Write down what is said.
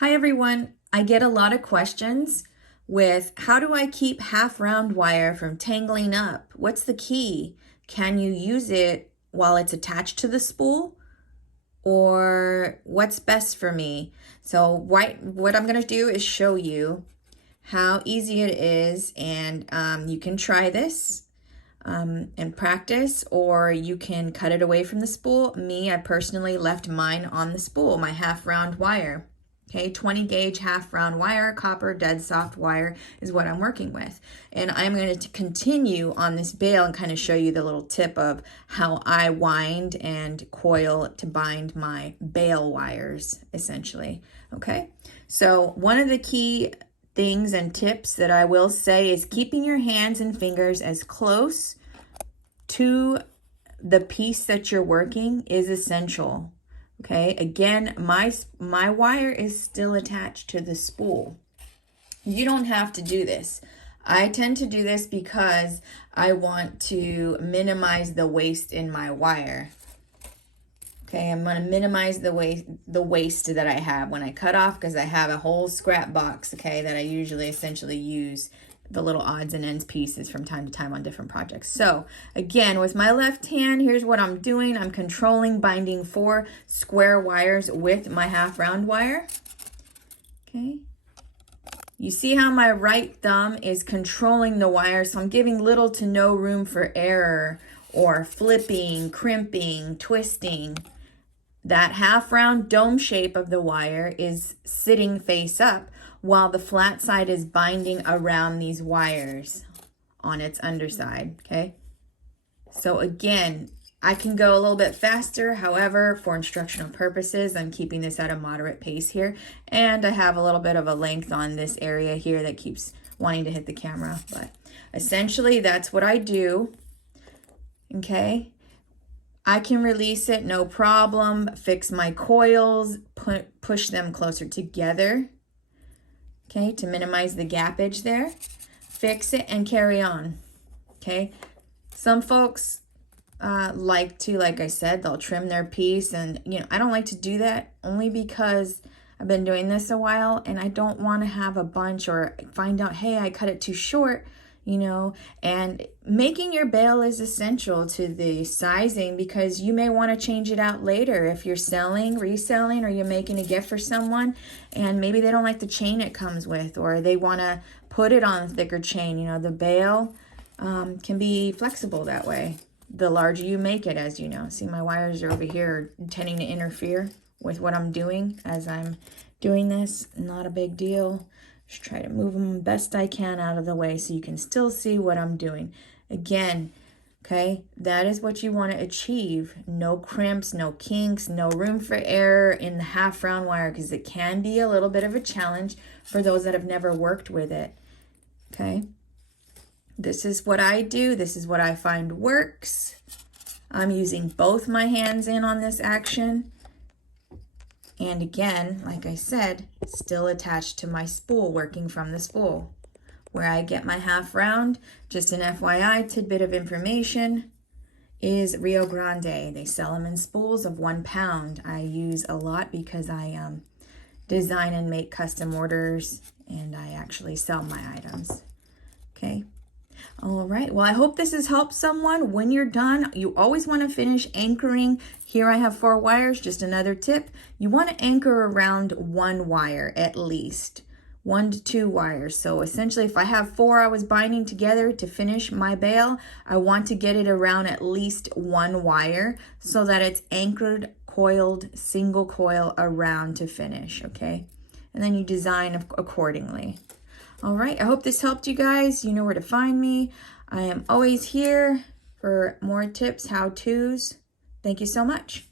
Hi everyone, I get a lot of questions with how do I keep half round wire from tangling up? What's the key? Can you use it while it's attached to the spool? Or what's best for me? So what I'm gonna do is show you how easy it is, and you can try this and practice, or you can cut it away from the spool. I personally left mine on the spool, my half round wire. Okay, 20 gauge half round wire, copper dead soft wire is what I'm working with. And I'm going to continue on this bail and kind of show you the little tip of how I wind and coil to bind my bail wires, essentially. Okay, so one of the key things and tips that I will say is keeping your hands and fingers as close to the piece that you're working is essential. Okay, again, my wire is still attached to the spool. You don't have to do this. I tend to do this because I want to minimize the waste in my wire. Okay, I'm going to minimize the waste that I have when I cut off, because I have a whole scrap box, okay, that I usually essentially use the little odds and ends pieces from time to time on different projects. So again, with my left hand, here's what I'm doing. I'm controlling binding 4 square wires with my half round wire. Okay. You see how my right thumb is controlling the wire, so I'm giving little to no room for error or flipping, crimping, twisting. That half round dome shape of the wire is sitting face up, while the flat side is binding around these wires on its underside, okay? So again, I can go a little bit faster. However, for instructional purposes, I'm keeping this at a moderate pace here. And I have a little bit of a length on this area here that keeps wanting to hit the camera. But essentially, that's what I do, okay? I can release it, no problem. Fix my coils, push them closer together, okay, to minimize the gappage there. Fix it and carry on, okay? Some folks like to, like I said, they'll trim their piece, and I don't like to do that, only because I've been doing this a while and I don't want to have a bunch or find out, hey, I cut it too short, and making your bail is essential to the sizing, because you may want to change it out later if you're selling, reselling, or you're making a gift for someone and maybe they don't like the chain it comes with, or they want to put it on a thicker chain. The bail can be flexible that way. The larger you make it, as you know. See, my wires are over here tending to interfere with what I'm doing as I'm doing this. Not a big deal. Just try to move them best I can out of the way so you can still see what I'm doing. Again, okay, that is what you want to achieve. No crimps, no kinks, no room for error in the half round wire, because it can be a little bit of a challenge for those that have never worked with it. Okay, this is what I do. This is what I find works. I'm using both my hands in on this action. And again, like I said, still attached to my spool, working from the spool. Where I get my half round, just an FYI tidbit of information, is Rio Grande. They sell them in spools of 1 pound. I use a lot because I design and make custom orders, and I actually sell my items. Okay. All right, well, I hope this has helped someone. When you're done, you always want to finish anchoring. Here I have 4 wires, just another tip. You want to anchor around 1 wire at least, 1 to 2 wires. So essentially, if I have 4 I was binding together to finish my bail, I want to get it around at least 1 wire so that it's anchored, coiled, single coil around to finish, okay? And then you design accordingly. All right, I hope this helped you guys. You know where to find me. I am always here for more tips, how-tos. Thank you so much.